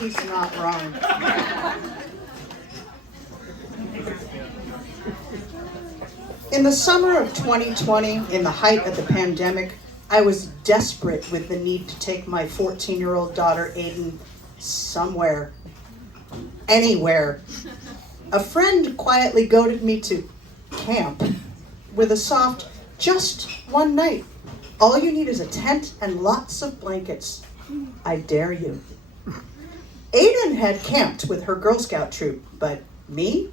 He's not wrong. In the summer of 2020, in the height of the pandemic, I was desperate with the need to take my 14-year-old daughter, Aiden, somewhere. Anywhere. A friend quietly goaded me to camp with a soft, just one night. All you need is a tent and lots of blankets. I dare you. Aiden had camped with her Girl Scout troop, but me?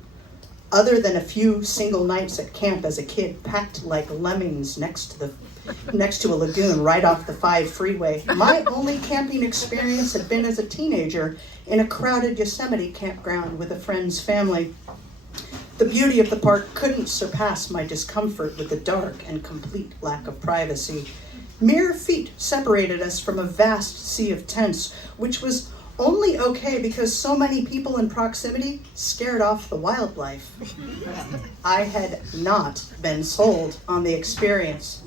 Other than a few single nights at camp as a kid, packed like lemmings next to a lagoon right off the 5 freeway, my only camping experience had been as a teenager in a crowded Yosemite campground with a friend's family. The beauty of the park couldn't surpass my discomfort with the dark and complete lack of privacy. Mere feet separated us from a vast sea of tents, which was only okay because so many people in proximity scared off the wildlife. I had not been sold on the experience.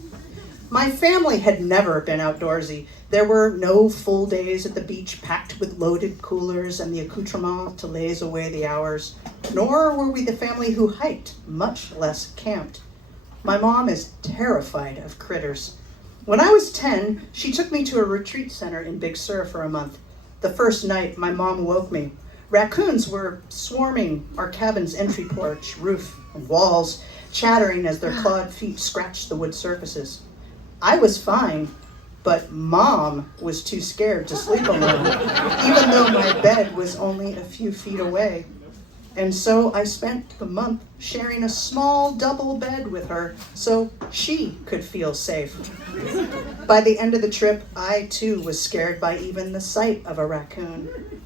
My family had never been outdoorsy. There were no full days at the beach packed with loaded coolers and the accoutrement to laze away the hours, nor were we the family who hiked, much less camped. My mom is terrified of critters. When I was 10, she took me to a retreat center in Big Sur for a month. The first night, my mom woke me. Raccoons were swarming our cabin's entry porch, roof, and walls, chattering as their clawed feet scratched the wood surfaces. I was fine, but Mom was too scared to sleep alone, even though my bed was only a few feet away. And so I spent the month sharing a small double bed with her so she could feel safe. By the end of the trip, I too was scared by even the sight of a raccoon.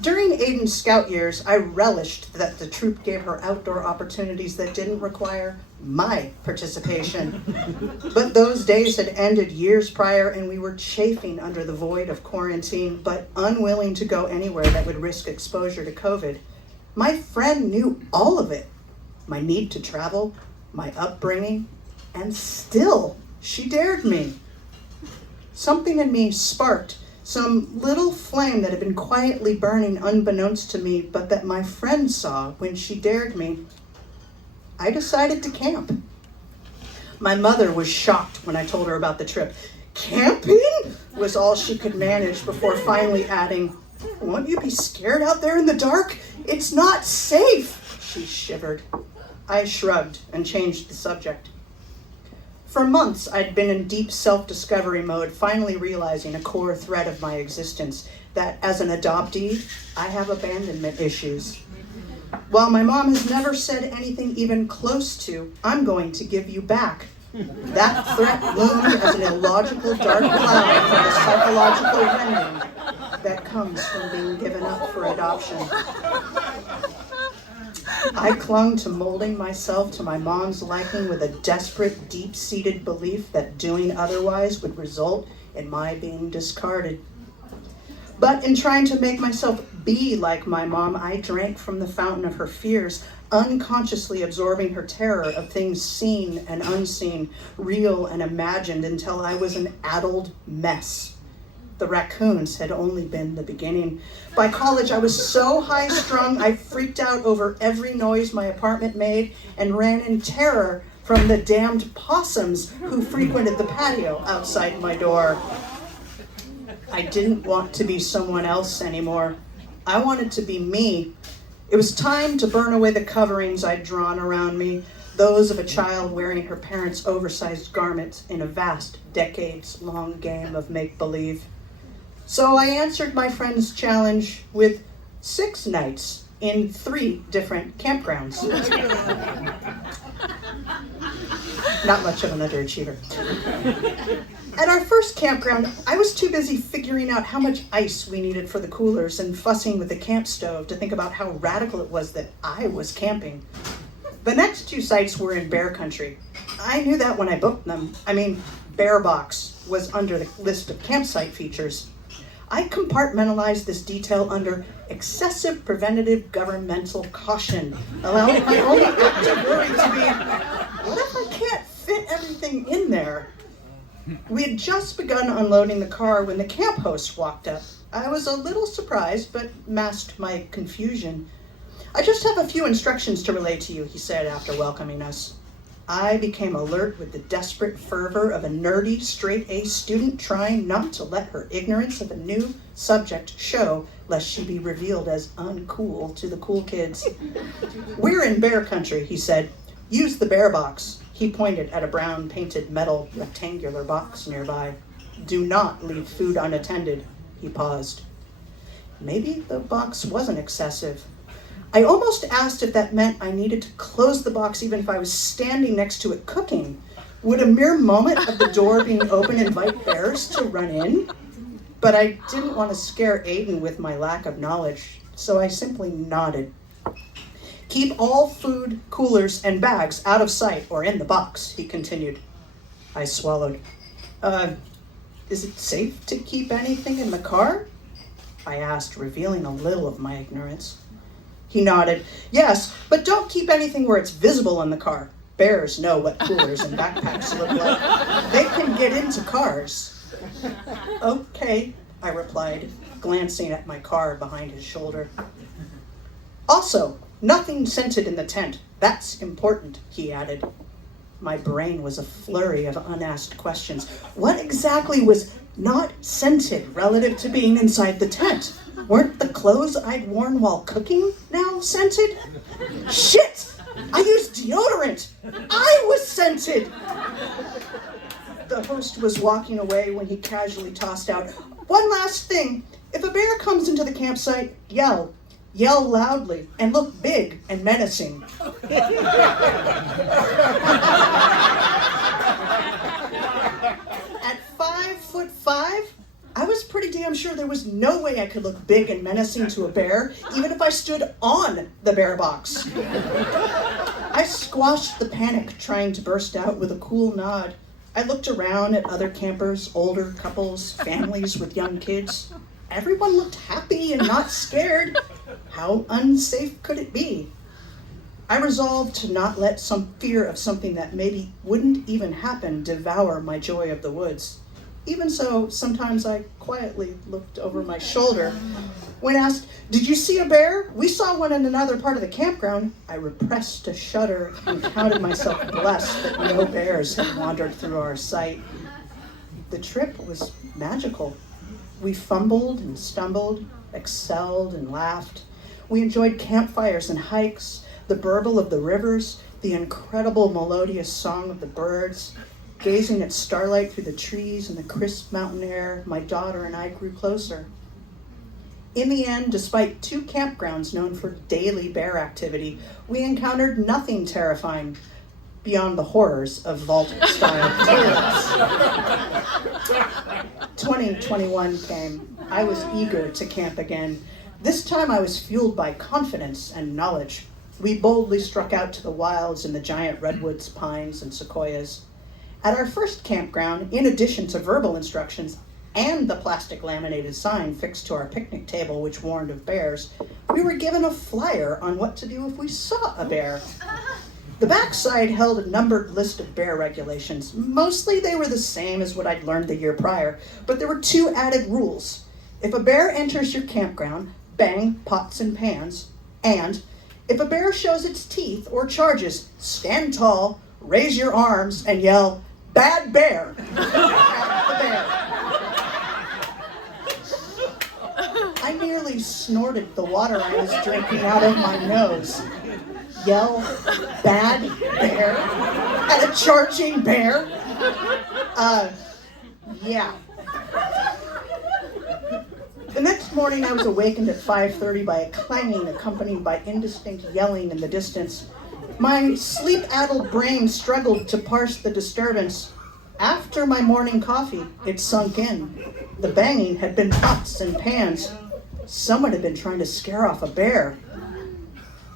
During Aiden's scout years, I relished that the troop gave her outdoor opportunities that didn't require my participation. But those days had ended years prior, and we were chafing under the void of quarantine, but unwilling to go anywhere that would risk exposure to COVID. My friend knew all of it, my need to travel, my upbringing, and still she dared me. Something in me sparked, some little flame that had been quietly burning unbeknownst to me, but that my friend saw when she dared me. I decided to camp. My mother was shocked when I told her about the trip. Camping? Was all she could manage before finally adding, "Won't you be scared out there in the dark? It's not safe," she shivered. I shrugged and changed the subject. For months, I'd been in deep self-discovery mode, finally realizing a core thread of my existence, that as an adoptee, I have abandonment issues. While my mom has never said anything even close to, "I'm going to give you back," that threat loomed as an illogical dark cloud for the psychological rending that comes from being given up for adoption. I clung to molding myself to my mom's liking with a desperate, deep-seated belief that doing otherwise would result in my being discarded. But in trying to make myself be like my mom, I drank from the fountain of her fears, unconsciously absorbing her terror of things seen and unseen, real and imagined, until I was an addled mess. The raccoons had only been the beginning. By college, I was so high-strung, I freaked out over every noise my apartment made and ran in terror from the damned possums who frequented the patio outside my door. I didn't want to be someone else anymore. I wanted to be me. It was time to burn away the coverings I'd drawn around me, those of a child wearing her parents' oversized garments in a vast, decades-long game of make-believe. So I answered my friend's challenge with 6 nights in 3 different campgrounds. Not much of an underachiever. At our first campground, I was too busy figuring out how much ice we needed for the coolers and fussing with the camp stove to think about how radical it was that I was camping. The next 2 sites were in bear country. I knew that when I booked them. Bear Box was under the list of campsite features. I compartmentalized this detail under excessive preventative governmental caution, allowing my only active worry to be, what if I can't fit everything in there? We had just begun unloading the car when the camp host walked up. I was a little surprised, but masked my confusion. "I just have a few instructions to relay to you," he said after welcoming us. I became alert with the desperate fervor of a nerdy, straight-A student trying not to let her ignorance of a new subject show, lest she be revealed as uncool to the cool kids. "We're in bear country," he said. "Use the bear box." He pointed at a brown painted metal rectangular box nearby. "Do not leave food unattended." He paused. Maybe the box wasn't excessive. I almost asked if that meant I needed to close the box even if I was standing next to it cooking. Would a mere moment of the door being open invite bears to run in? But I didn't want to scare Aiden with my lack of knowledge, so I simply nodded. "Keep all food, coolers, and bags out of sight or in the box," he continued. I swallowed. Is it safe to keep anything in the car?" I asked, revealing a little of my ignorance. He nodded. "Yes, but don't keep anything where it's visible in the car. Bears know what coolers and backpacks look like. They can get into cars." "Okay," I replied, glancing at my car behind his shoulder. "Also, nothing scented in the tent. That's important," he added. My brain was a flurry of unasked questions. What exactly was not scented relative to being inside the tent? Weren't the clothes I'd worn while cooking now scented? Shit! I used deodorant! I was scented! The host was walking away when he casually tossed out, "One last thing. If a bear comes into the campsite, yell. Yell loudly and look big and menacing." At 5'5", I was pretty damn sure there was no way I could look big and menacing to a bear, even if I stood on the bear box. I squashed the panic, trying to burst out with a cool nod. I looked around at other campers, older couples, families with young kids. Everyone looked happy and not scared. How unsafe could it be? I resolved to not let some fear of something that maybe wouldn't even happen devour my joy of the woods. Even so, sometimes I quietly looked over my shoulder. When asked, "Did you see a bear? We saw one in another part of the campground," I repressed a shudder and counted myself blessed that no bears had wandered through our sight. The trip was magical. We fumbled and stumbled, excelled and laughed. We enjoyed campfires and hikes, the burble of the rivers, the incredible melodious song of the birds. Gazing at starlight through the trees and the crisp mountain air, my daughter and I grew closer. In the end, despite 2 campgrounds known for daily bear activity, we encountered nothing terrifying beyond the horrors of vault-style toilets. 2021 came. I was eager to camp again. This time I was fueled by confidence and knowledge. We boldly struck out to the wilds in the giant redwoods, pines, and sequoias. At our first campground, in addition to verbal instructions and the plastic laminated sign fixed to our picnic table which warned of bears, we were given a flyer on what to do if we saw a bear. The backside held a numbered list of bear regulations. Mostly they were the same as what I'd learned the year prior, but there were 2 added rules. If a bear enters your campground, bang pots and pans, and if a bear shows its teeth or charges, stand tall, raise your arms, and yell, "Bad bear!" at the bear. I nearly snorted the water I was drinking out of my nose. Yell, "Bad bear!" at a charging bear? Yeah. The next morning I was awakened at 5:30 by a clanging accompanied by indistinct yelling in the distance. My sleep-addled brain struggled to parse the disturbance. After my morning coffee, it sunk in. The banging had been pots and pans. Someone had been trying to scare off a bear.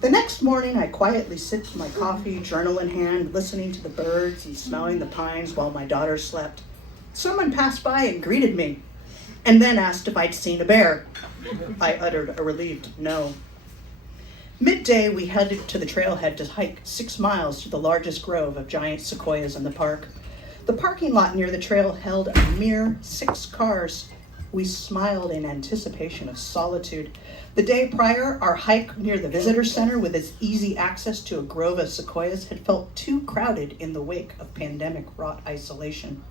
The next morning, I quietly sipped my coffee, journal in hand, listening to the birds and smelling the pines while my daughter slept. Someone passed by and greeted me, and then asked if I'd seen a bear. I uttered a relieved no. Midday, we headed to the trailhead to hike 6 miles to the largest grove of giant sequoias in the park. The parking lot near the trail held a mere 6 cars. We smiled in anticipation of solitude. The day prior, our hike near the visitor center with its easy access to a grove of sequoias had felt too crowded in the wake of pandemic-wrought isolation.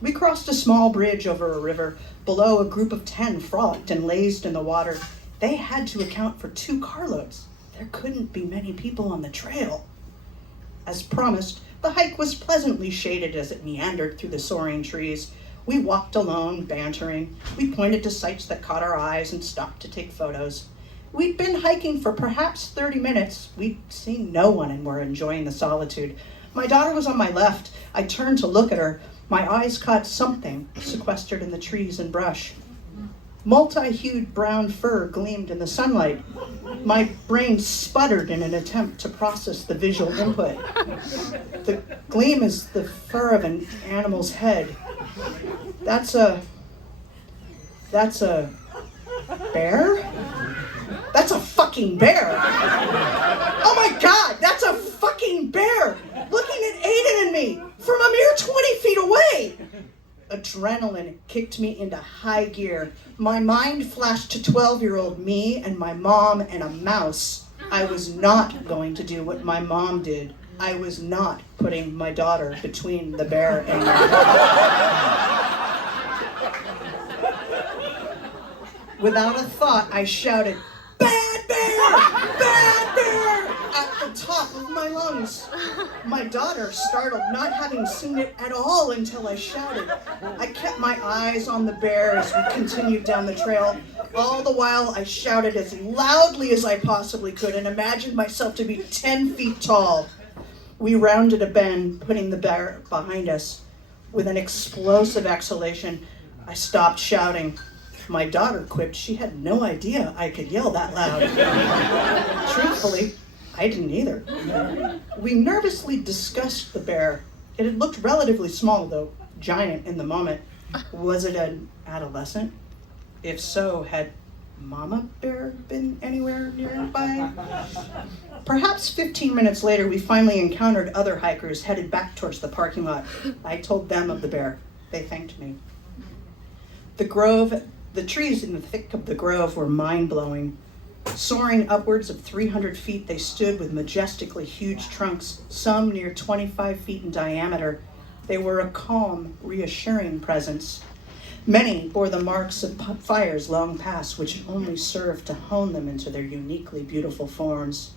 We crossed a small bridge over a river. Below, a group of 10 frolicked and lazed in the water. They had to account for 2 carloads. There couldn't be many people on the trail. As promised, the hike was pleasantly shaded as it meandered through the soaring trees. We walked alone, bantering. We pointed to sights that caught our eyes and stopped to take photos. We'd been hiking for perhaps 30 minutes. We'd seen no one and were enjoying the solitude. My daughter was on my left. I turned to look at her. My eyes caught something sequestered in the trees and brush. Multi-hued brown fur gleamed in the sunlight. My brain sputtered in an attempt to process the visual input. The gleam is the fur of an animal's head. That's a bear? That's a fucking bear. Oh my God, that's a fucking bear looking at Aiden and me from a mere 20 feet away. Adrenaline kicked me into high gear. My mind flashed to 12-year-old me and my mom and a mouse. I was not going to do what my mom did. I was not putting my daughter between the bear and me. Without a thought, I shouted, "Bad bear! Bad bear!" at the top of my lungs. My daughter, startled, not having seen it at all until I shouted. I kept my eyes on the bear as we continued down the trail. All the while, I shouted as loudly as I possibly could and imagined myself to be 10 feet tall. We rounded a bend, putting the bear behind us. With an explosive exhalation, I stopped shouting. My daughter quipped she had no idea I could yell that loud. Truthfully, I didn't either. We nervously discussed the bear. It had looked relatively small, though giant in the moment. Was it an adolescent? If so, had Mama Bear been anywhere nearby? Perhaps 15 minutes later, we finally encountered other hikers headed back towards the parking lot. I told them of the bear. They thanked me. The trees in the thick of the grove were mind-blowing. Soaring upwards of 300 feet, they stood with majestically huge trunks, some near 25 feet in diameter. They were a calm, reassuring presence. Many bore the marks of fires long past, which had only served to hone them into their uniquely beautiful forms.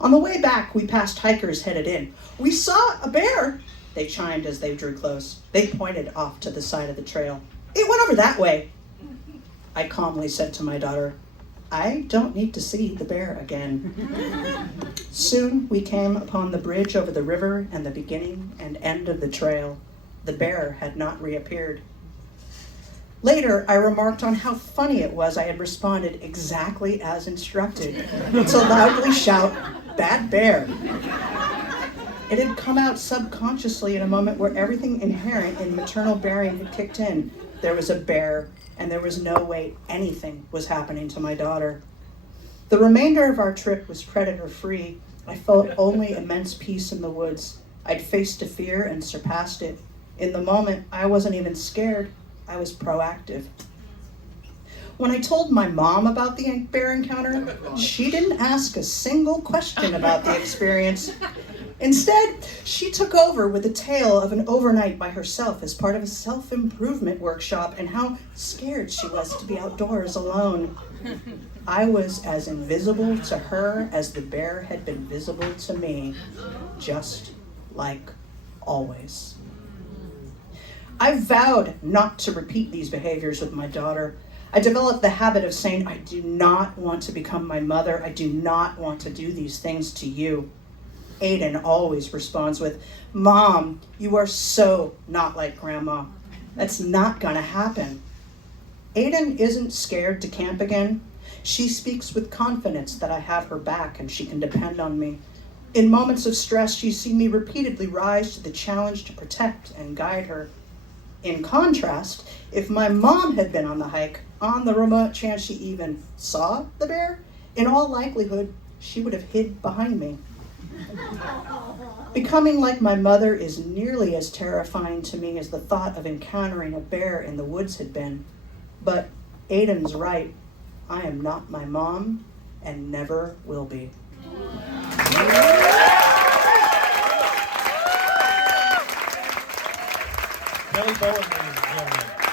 On the way back, we passed hikers headed in. "We saw a bear," they chimed as they drew close. They pointed off to the side of the trail. "It went over that way." I calmly said to my daughter, "I don't need to see the bear again." Soon we came upon the bridge over the river and the beginning and end of the trail. The bear had not reappeared. Later, I remarked on how funny it was I had responded exactly as instructed, to loudly shout, "Bad bear." It had come out subconsciously in a moment where everything inherent in maternal bearing had kicked in. There was a bear, and there was no way anything was happening to my daughter. The remainder of our trip was predator-free. I felt only immense peace in the woods. I'd faced a fear and surpassed it. In the moment, I wasn't even scared. I was proactive. When I told my mom about the bear encounter, she didn't ask a single question about the experience. Instead, she took over with a tale of an overnight by herself as part of a self-improvement workshop and how scared she was to be outdoors alone. I was as invisible to her as the bear had been visible to me, just like always. I vowed not to repeat these behaviors with my daughter. I developed the habit of saying, "I do not want to become my mother. I do not want to do these things to you." Aiden always responds with, "Mom, you are so not like Grandma. That's not gonna happen." Aiden isn't scared to camp again. She speaks with confidence that I have her back and she can depend on me. In moments of stress, she's seen me repeatedly rise to the challenge to protect and guide her. In contrast, if my mom had been on the hike, on the remote chance she even saw the bear, in all likelihood, she would have hid behind me. Becoming like my mother is nearly as terrifying to me as the thought of encountering a bear in the woods had been. But Aiden's right. I am not my mom and never will be. Kelly Bowen, ladies and gentlemen.